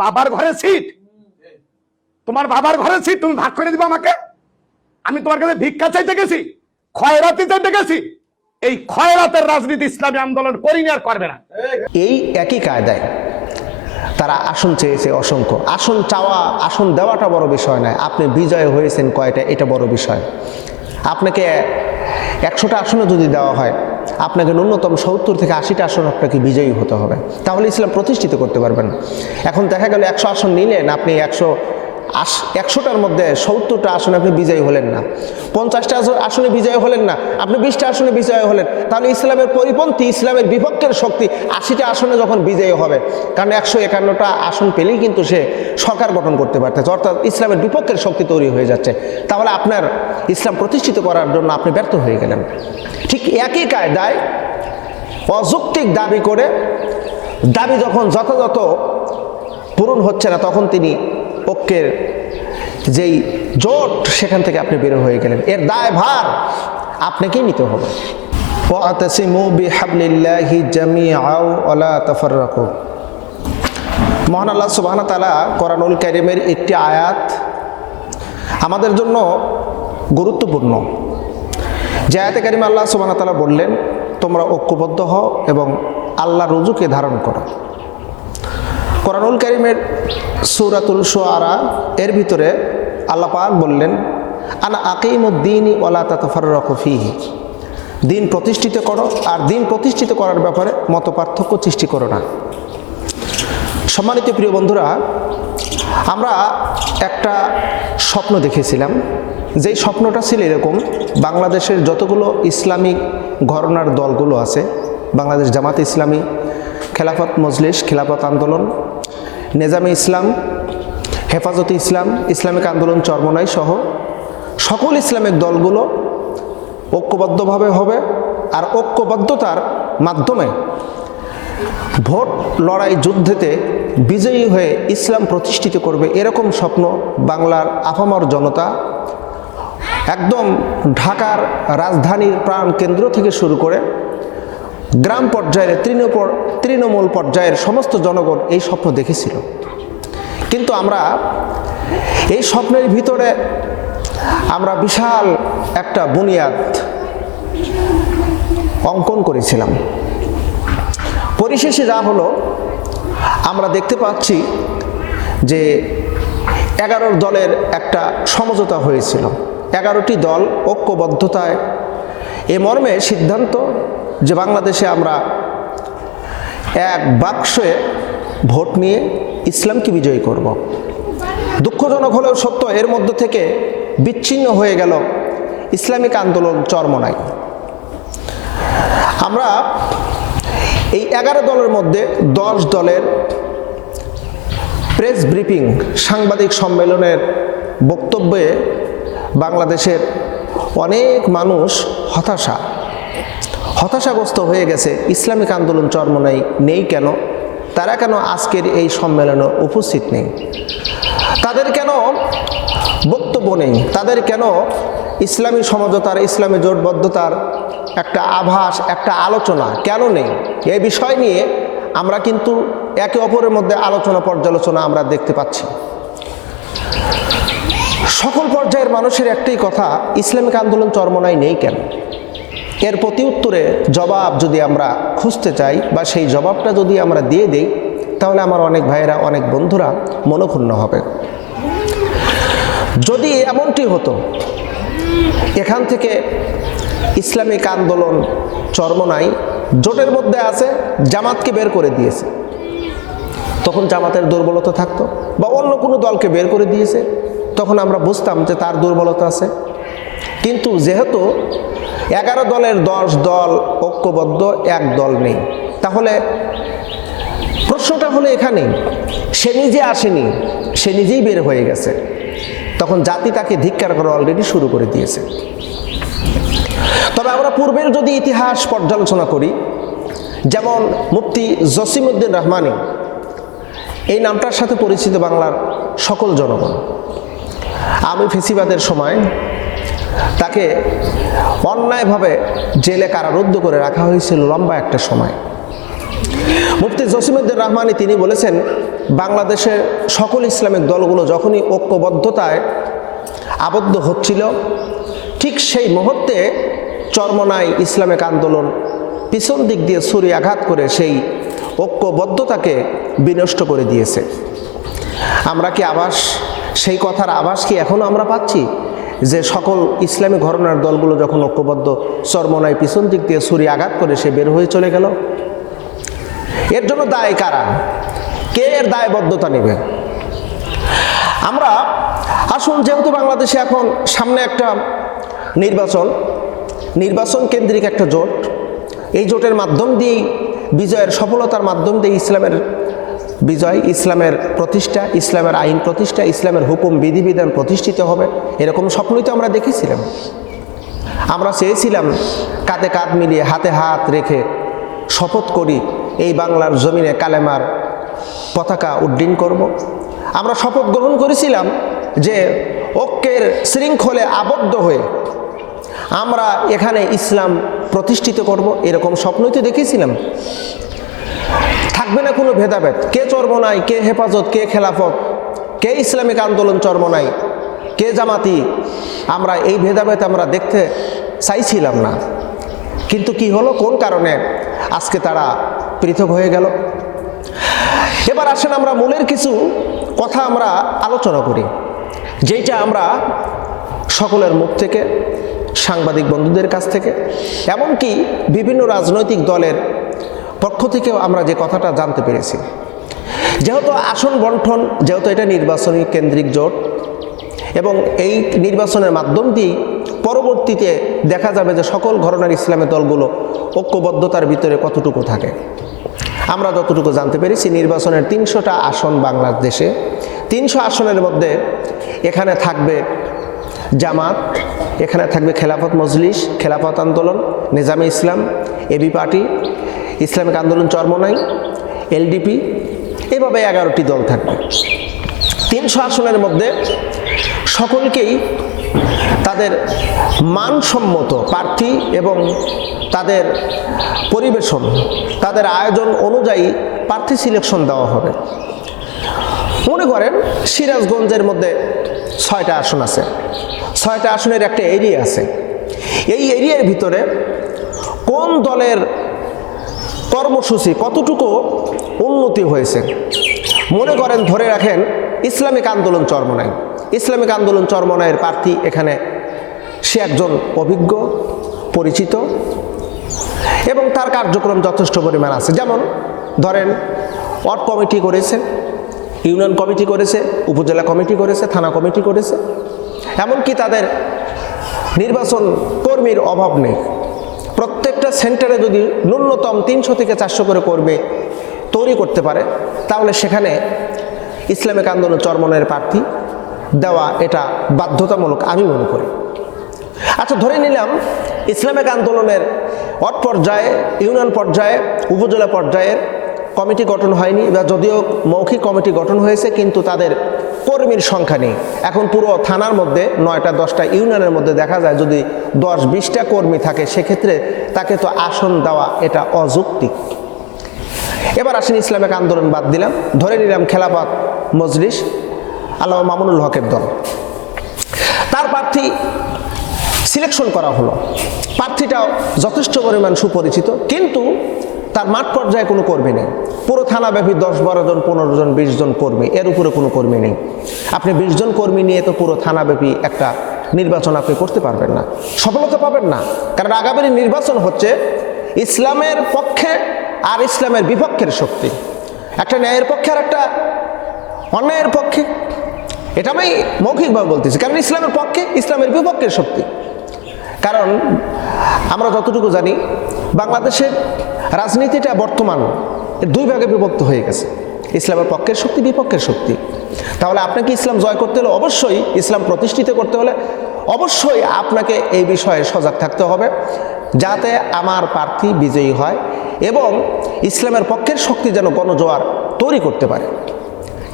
বাবার ঘরে সিট, তোমার বাবার ঘরে সিট তুমি ভাগ করে দিবা আমাকে? আমি তোমার কাছে ভিক্ষা চাইতে গেছি, খয়রাতি চাইতে গেছি? এই খয়রাতের রাজনীতি ইসলামী আন্দোলন করিনি আর করবে না। এই একই কায়দায় তারা আসন চেয়েছে অসংখ্য। আসন চাওয়া আসন দেওয়াটা বড় বিষয় নয়, আপনি বিজয় হয়েছেন কয়টা এটা বড় বিষয়। আপনাকে 100টা আসনে যদি দেওয়া হয়, আপনাকে ন্যূনতম 70 থেকে 80টা আসন আপনাকে বিজয়ী হতে হবে, তাহলে ইসলাম প্রতিষ্ঠিত করতে পারবেন। এখন দেখা গেল 100 আসন নিলেন, আপনি 100টার মধ্যে 70টা আসনে আপনি বিজয়ী হলেন না, 50টা আসনে বিজয়ী হলেন না, আপনি 20টা আসনে বিজয়ী হলেন, তাহলে ইসলামের পরিপন্থী, ইসলামের বিপক্ষের শক্তি 80টা আসনে যখন বিজয়ী হবে, কারণ 151টা আসন পেলেই কিন্তু সে সরকার গঠন করতে পারতেছে, অর্থাৎ ইসলামের বিপক্ষের শক্তি তৈরি হয়ে যাচ্ছে, তাহলে আপনার ইসলাম প্রতিষ্ঠিত করার জন্য আপনি ব্যর্থ হয়ে গেলেন। ঠিক একই কায়দায় অযৌক্তিক দাবি করে, দাবি যখন যথাযথ পূরণ হচ্ছে না, তখন তিনি ঐক্যের যেই জোট সেখান থেকে আপনি বের হয়ে গেলেন। এর দায় ভার আপনাকেই নিতে হবে। ওয়াতাসিমু বিহাবলিল্লাহি জামিআও ওয়ালা তাফাররাকু। মহান আল্লাহ সুবহানাহু ওয়া তাআলা কোরআনুল কারীমের একটি আয়াত আমাদের জন্য গুরুত্বপূর্ণ। যে আয়াতে কারিমে আল্লাহ সুবহানাহু ওয়া তাআলা বললেন, তোমরা ঐক্যবদ্ধ হও এবং আল্লাহর রুজুকে ধারণ করো। কোরআনুল কারীমের সূরাতুল শুআরা এর ভিতরে আল্লাহ পাক বললেন, আনা আকিমুদ্দীনি ওয়ালা তাতাফাররাকু ফীহি। দিন প্রতিষ্ঠিত করো আর দিন প্রতিষ্ঠিত করার ব্যাপারে মতপার্থক্য সৃষ্টি করো না। সম্মানিত প্রিয় বন্ধুরা, আমরা একটা স্বপ্ন দেখেছিলাম, যেই স্বপ্নটা ছিল এরকম, বাংলাদেশের যতগুলো ইসলামিক ঘরানার দলগুলো আছে, বাংলাদেশ জামাত ইসলামী, খেলাফত মজলিস, খেলাফত আন্দোলন, নেজামে ইসলাম, হেফাজতে ইসলাম, ইসলামিক আন্দোলন চরমনাই সহ সকল ইসলামিক দলগুলো ঐক্যবদ্ধভাবে হবে, আর ঐক্যবদ্ধতার মাধ্যমে ভোট লড়াই যুদ্ধেতে বিজয়ী হয়ে ইসলাম প্রতিষ্ঠিত করবে, এরকম স্বপ্ন বাংলার আপামর জনতা, একদম ঢাকার রাজধানীর প্রাণ কেন্দ্র থেকে শুরু করে গ্রাম পর্যায়ের তৃণমূল পর্যায়ের সমস্ত জনগণ এই স্বপ্ন দেখেছিল। কিন্তু আমরা এই স্বপ্নের ভিতরে আমরা বিশাল একটা বুনিয়াদ অঙ্কন করেছিলাম। পরিশেষে যা হলো, আমরা দেখতে পাচ্ছি যে 11 দলের একটা সমঝোতা হয়েছিল। 11টি দল ঐক্যবদ্ধতায় এ মর্মে সিদ্ধান্ত যে বাংলাদেশে আমরা এক বাক্সে ভোট নিয়ে ইসলামকে বিজয়ী করব। দুঃখজনক হলেও সত্য, এর মধ্য থেকে বিচ্ছিন্ন হয়ে গেল ইসলামিক আন্দোলন চরমনাই। আমরা এই 11 দলের মধ্যে 10 দলের প্রেস ব্রিফিং, সাংবাদিক সম্মেলনের বক্তব্যে বাংলাদেশের অনেক মানুষ হতাশাগ্রস্ত হয়ে গেছে। ইসলামিক আন্দোলন চরমনাই নেই কেন? তারা কেন আজকের এই সম্মেলনে উপস্থিত নেই? তাদের কেন বক্তব্য নেই? তাদের কেন ইসলামী সমঝোতার, ইসলামী জোটবদ্ধতার একটা আভাস, একটা আলোচনা কেন নেই? এই বিষয় নিয়ে আমরা কিন্তু একে অপরের মধ্যে আলোচনা পর্যালোচনা আমরা দেখতে পাচ্ছি। সকল পর্যায়ের মানুষের একটাই কথা, ইসলামিক আন্দোলন চরমনাই নেই কেন? এর প্রতি উত্তরে জবাব যদি আমরা খুঁজতে চাই বা সেই জবাবটা যদি আমরা দিয়ে দিই, তাহলে আমার অনেক ভাইয়েরা, অনেক বন্ধুরা মনক্ষুণ্ণ হবে। যদি এমনটি হতো, এখান থেকে ইসলামিক আন্দোলন চরমনাই জোটের মধ্যে আছে, জামাতকে বের করে দিয়েছে, তখন জামাতের দুর্বলতা থাকতো, বা অন্য কোনো দলকে বের করে দিয়েছে, তখন আমরা বুঝতাম যে তার দুর্বলতা আছে। কিন্তু যেহেতু 11 দলের 10 দল ঐক্যবদ্ধ, এক দল নেই, তাহলে প্রশ্নটা হলো এখানেই, সে নিজে আসেনি, সে নিজেই বের হয়ে গেছে, তখন জাতি তাকে ধিক্কার করা অলরেডি শুরু করে দিয়েছে। তবে আমরা পূর্বের যদি ইতিহাস পর্যালোচনা করি, যেমন মুফতি জসিমউদ্দিন রহমানী, এই নামটার সাথে পরিচিত বাংলার সকল জনগণ। আমি ফেসিবাদের সময় তাকে অন্যায়ভাবে জেলে কারারুদ্ধ করে রাখা হয়েছিল লম্বা একটা সময়। মুফতি জসিমউদ্দিন রহমানী তিনি বলেছেন বাংলাদেশের সকল ইসলামিক দলগুলো যখনই ঐক্যবদ্ধতায় আবদ্ধ হচ্ছিল, ঠিক সেই মুহূর্তে চরমনাই ইসলামিক আন্দোলন পিছন দিক দিয়ে ছুরি আঘাত করে সেই ঐক্যবদ্ধতাকে বিনষ্ট করে দিয়েছে। আমরা কি আভাস, সেই কথার আভাস কি এখনও আমরা পাচ্ছি যে সকল ইসলামী ঘরানার দলগুলো যখন ঐক্যবদ্ধ, চরমনাই পিছন দিক দিয়ে ছুরি আঘাত করে সে বের হয়ে চলে গেল? এর জন্য দায় কারা? কে এর দায়বদ্ধতা নেবে? আমরা আসুন, যেহেতু বাংলাদেশে এখন সামনে একটা নির্বাচন কেন্দ্রিক একটা জোট, এই জোটের মাধ্যম দিয়েই বিজয়ের সফলতার মাধ্যম দিয়ে ইসলামের বিজয়, ইসলামের প্রতিষ্ঠা, ইসলামের আইন প্রতিষ্ঠা, ইসলামের হুকুম বিধিবিধান প্রতিষ্ঠিত হবে, এরকম স্বপ্নই তো আমরা দেখেছিলাম। আমরা চেয়েছিলাম কাঁধে কাঁধ মিলিয়ে হাতে হাত রেখে শপথ করি এই বাংলার জমিনে কালেমার পতাকা উড্ডীন করব। আমরা শপথ গ্রহণ করেছিলাম যে ঐক্যের শৃঙ্খলে আবদ্ধ হয়ে আমরা এখানে ইসলাম প্রতিষ্ঠিত করব, এরকম স্বপ্নই তো দেখেছিলাম। থাকবে না কোনো ভেদাভেদ, কে চরমনাই, কে হেফাজত, কে খেলাফত, কে ইসলামিক আন্দোলন চরমনাই, কে জামাতি, আমরা এই ভেদাভেদ আমরা দেখতে চাইছিলাম না। কিন্তু কি হলো, কোন কারণে আজকে তারা পৃথক হয়ে গেল? এবার আসেন আমরা মূলের কিছু কথা আমরা আলোচনা করি, যেটা আমরা সকলের মুখ থেকে, সাংবাদিক বন্ধুদের কাছ থেকে, এমনকি বিভিন্ন রাজনৈতিক দলের পক্ষ থেকেও আমরা যে কথাটা জানতে পেরেছি। যেহেতু আসন বন্টন, যেহেতু এটা নির্বাচনী কেন্দ্রিক জোট এবং এই নির্বাচনের মাধ্যম দিয়ে পরবর্তীতে দেখা যাবে যে সকল ঘরানার ইসলামের দলগুলো ঐক্যবদ্ধতার ভিতরে কতটুকু থাকে। আমরা যতটুকু জানতে পেরেছি, নির্বাচনের 300টা আসন বাংলাদেশে, 300 আসনের মধ্যে এখানে থাকবে জামাত, এখানে থাকবে খেলাফত মজলিস, খেলাফত আন্দোলন, নিজামে ইসলাম, এবি পার্টি, ইসলামিক আন্দোলন চরমনাই, এলডিপি, এভাবে 11টি দল থাকবে। 300 আসনের মধ্যে সকলকেই তাদের মানসম্মত প্রার্থী এবং তাদের পরিবেশন, তাদের আয়োজন অনুযায়ী প্রার্থী সিলেকশন দেওয়া হবে। মনে করেন সিরাজগঞ্জের মধ্যে 6টা আসন আছে, 6টা আসনের একটা এরিয়া আছে। এই এরিয়ার ভিতরে কোন দলের কর্মসূচি কতটুকু উন্নতি হয়েছে, মনে করেন ধরে রাখেন ইসলামিক আন্দোলন চরমনাই, ইসলামিক আন্দোলন চরমনাইয়ের প্রার্থী এখানে সে একজন অভিজ্ঞ, পরিচিত এবং তার কার্যক্রম যথেষ্ট পরিমাণ আছে। যেমন ধরেন ওয়ার্ড কমিটি করেছে, ইউনিয়ন কমিটি করেছে, উপজেলা কমিটি করেছে, থানা কমিটি করেছে, এমনকি তাদের নির্বাচন কর্মীর অভাব নেই। প্রত্যেকটা সেন্টারে যদি ন্যূনতম 300 থেকে 400 করে কর্মী তৈরি করতে পারে, তাহলে সেখানে ইসলামিক আন্দোলন চরমনাইয়ের প্রার্থী দেওয়া এটা বাধ্যতামূলক আমি মনে করি। আচ্ছা, ধরে নিলাম ইসলামিক আন্দোলনের ওয়ার্ড পর্যায়ে, ইউনিয়ন পর্যায়ে, উপজেলা পর্যায়ের কমিটি গঠন হয়নি, বা যদিও মৌখিক কমিটি গঠন হয়েছে কিন্তু তাদের কর্মীর সংখ্যা নেই। এখন পুরো থানার মধ্যে 9টা 10টা ইউনিয়নের মধ্যে দেখা যায় যদি 10-20টা কর্মী থাকে, সেক্ষেত্রে তাকে তো আসন দেওয়া এটা অযৌক্তিক। এবার আসেন ইসলামিক আন্দোলন বাদ দিলাম, ধরে নিলাম খেলাফত মজলিস, আল্লামা মামুনুল হকের দল, তার প্রার্থী সিলেকশন করা হলো। প্রার্থীটাও যথেষ্ট পরিমাণ সুপরিচিত, কিন্তু তার মাঠ পর্যায়ে কোনো কর্মী নেই। পুরো থানাব্যাপী 10-12 জন, 15 জন, 20 জন কর্মী, এর উপরে কোনো কর্মী নেই। আপনি 20 জন কর্মী নিয়ে তো পুরো থানাব্যাপী একটা নির্বাচন আপনি করতে পারবেন না, সফলতা পাবেন না। কারণ আগামী নির্বাচন হচ্ছে ইসলামের পক্ষে আর ইসলামের বিপক্ষের শক্তি, একটা ন্যায়ের পক্ষে আর একটা অন্যায়ের পক্ষে। এটা আমি মৌখিকভাবে বলতেছি, কারণ ইসলামের পক্ষে, ইসলামের বিপক্ষের শক্তি। কারণ আমরা যতটুকু জানি বাংলাদেশের রাজনীতিটা বর্তমান 2 ভাগে বিভক্ত হয়ে গেছে, ইসলামের পক্ষের শক্তি, বিপক্ষের শক্তি। তাহলে আপনাকে ইসলাম জয় করতে হলে, অবশ্যই ইসলাম প্রতিষ্ঠিত করতে হলে অবশ্যই আপনাকে এই বিষয়ে সজাগ থাকতে হবে, যাতে আমার প্রার্থী বিজয়ী হয় এবং ইসলামের পক্ষের শক্তি যেন গণজোয়ার তৈরি করতে পারে।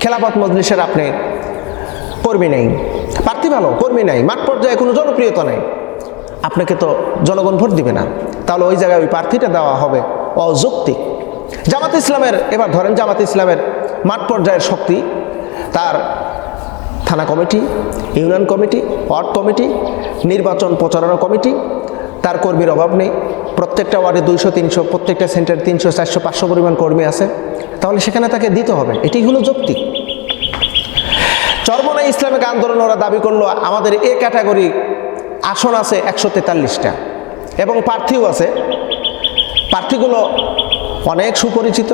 খেলাফত মজলিসের আপনি কর্মী নেই, প্রার্থী ভালো, কর্মী নাই, মাঠ পর্যায়ে কোনো জনপ্রিয়তা নেই, আপনাকে তো জনগণ ভোট দিবে না, তাহলে ওই জায়গায় ওই প্রার্থীটা দেওয়া হবে অযৌক্তিক। জামাত ইসলামের, এবার ধরেন জামাত ইসলামের মাঠ পর্যায়ের শক্তি তার থানা committee, union committee, word committee, নির্বাচন প্রচারণা কমিটি, তার কর্মীর অভাব নেই। প্রত্যেকটা ওয়ার্ডে 200-300, প্রত্যেকটা সেন্টারে 300-400-500 পরিমাণ কর্মী আছে, তাহলে সেখানে তাকে দিতে হবে। এটি হলো যৌক্তিক। চরমনাই ইসলামিক আন্দোলন ওরা দাবি করলো আমাদের এ ক্যাটাগরি আসন আছে 143টা এবং প্রার্থীও আছে। প্রার্থীগুলো অনেক সুপরিচিত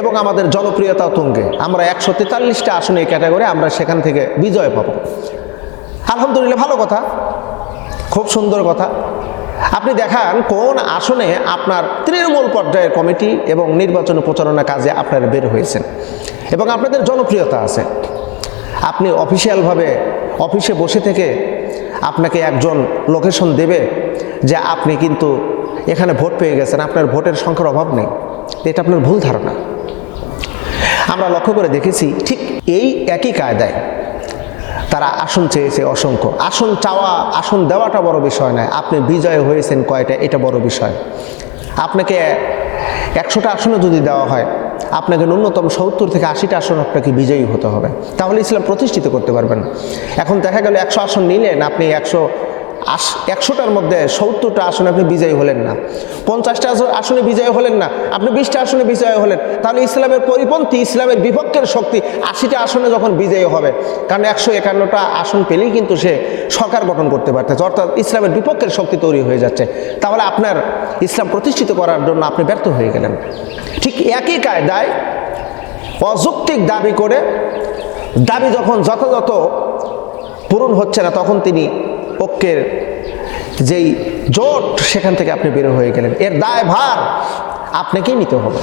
এবং আমাদের জনপ্রিয়তাও তুঙ্গে। আমরা 143টা আসনে এই ক্যাটাগরি, আমরা সেখান থেকে বিজয় পাবো। আলহামদুলিল্লাহ, ভালো কথা, খুব সুন্দর কথা। আপনি দেখান কোন আসনে আপনার তৃণমূল পর্যায়ের কমিটি এবং নির্বাচন প্রচারণা কাজে আপনারা বের হয়েছেন এবং আপনাদের জনপ্রিয়তা আছে। আপনি অফিসিয়ালভাবে অফিসে বসে থেকে আপনাকে একজন লোকেশন দেবে যে আপনি কিন্তু এখানে ভোট পেয়ে গেছেন, আপনার ভোটের সংখ্যার অভাব নেই। এটা আপনার ভুল ধারণা। আমরা লক্ষ্য করে দেখেছি ঠিক এই একই কায়দায় তারা আসন চেয়েছে অসংখ্য। আসন চাওয়া, আসন দেওয়াটা বড় বিষয় নয়, আপনি বিজয় হয়েছেন কয়টা এটা বড় বিষয়। আপনাকে 100টা আসনে যদি দেওয়া হয়, আপনাকে ন্যূনতম 70 থেকে 80টা আসন আপনাকে বিজয়ী হতে হবে, তাহলে ইসলাম প্রতিষ্ঠিত করতে পারবেন। এখন দেখা গেল 100 আসন নিলেন, আপনি 100টার মধ্যে 70টা আসনে আপনি বিজয়ী হলেন না, 50টা আসনে বিজয়ী হলেন না, আপনি 20টা আসনে বিজয়ী হলেন, তাহলে ইসলামের পরিপন্থী, ইসলামের বিপক্ষের শক্তি 80টা আসনে যখন বিজয়ী হবে, কারণ 151টা আসন পেলেই কিন্তু সে সরকার গঠন করতে পারতেছে, অর্থাৎ ইসলামের বিপক্ষের শক্তি তৈরি হয়ে যাচ্ছে, তাহলে আপনার ইসলাম প্রতিষ্ঠিত করার জন্য আপনি ব্যর্থ হয়ে গেলেন। ঠিক একই কায়দায় অযৌক্তিক দাবি করে, দাবি যখন যথাযথ পূরণ হচ্ছে না, তখন তিনি ঐক্যের যেই জোট সেখান থেকে আপনি বের হয়ে গেলেন। এর দায়ভার আপনাকেই নিতে হবে।